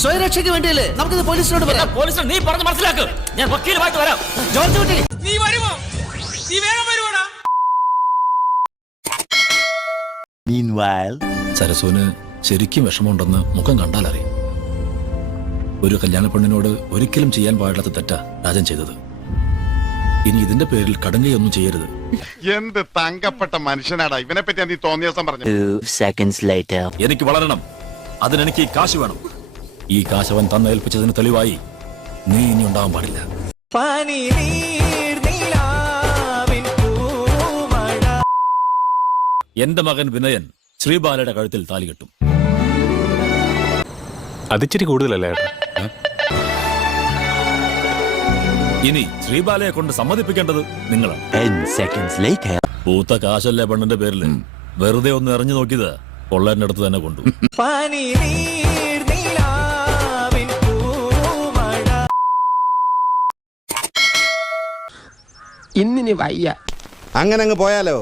സ്വയരക്ഷയ്ക്ക് വേണ്ടിയല്ലേ നമുക്കിത് പോലീസിനോട് പറയാം. പോലീസിനെ നീ പറഞ്ഞ് മനസ്സിലാക്ക്. ഞാൻ വക്കീലുമായിട്ട് വരാം. ജോർജ് കുട്ടി, നീ വരുമോ? നീ വേഗം വരുവാടാ. സരസുവിന് ശരിക്കും വിഷമമുണ്ടെന്ന് മുഖം കണ്ടാലറിയും. ഒരു കല്യാണ പെണ്ണിനോട് ഒരിക്കലും ചെയ്യാൻ പാടില്ലാത്ത തെറ്റാ രാജൻ ചെയ്തത്. ഇനി ഇതിന്റെ പേരിൽ കടുങ്കയൊന്നും ചെയ്യരുത്. എന്ത് തങ്കപ്പെട്ട മനുഷ്യനാടാ ഇവനെ പറ്റി നീ തോന്നിയ ദിവസം പറഞ്ഞു. 2 seconds later. എനിക്ക് വളരണം. അതിനെനിക്ക് ഈ കാശ് വേണം. ഈ കാശ് അവൻ തന്നേൽപ്പിച്ചതിന് തെളിവായി നീ ഇനി ഉണ്ടാവാൻ പാടില്ല. എന്റെ മകൻ വിനയൻ ശ്രീബാലയുടെ കഴുത്തിൽ താലി കെട്ടും. അതിച്ചിരി കൂടുതലല്ലേ? ഇനി ശ്രീബാലയെ കൊണ്ട് സമ്മതിപ്പിക്കേണ്ടത് നിങ്ങളാണ്. 10 seconds later. പൂത്ത കാശല്ലേ പെണ്ണിന്റെ പേരിൽ. വെറുതെ ഒന്ന് എറിഞ്ഞു നോക്കിയത് കൊള്ളേന്റെ അടുത്ത് തന്നെ കൊണ്ടു. ഇന്നിനി വയ്യ. അങ്ങനെ അങ്ങ് പോയാലോ?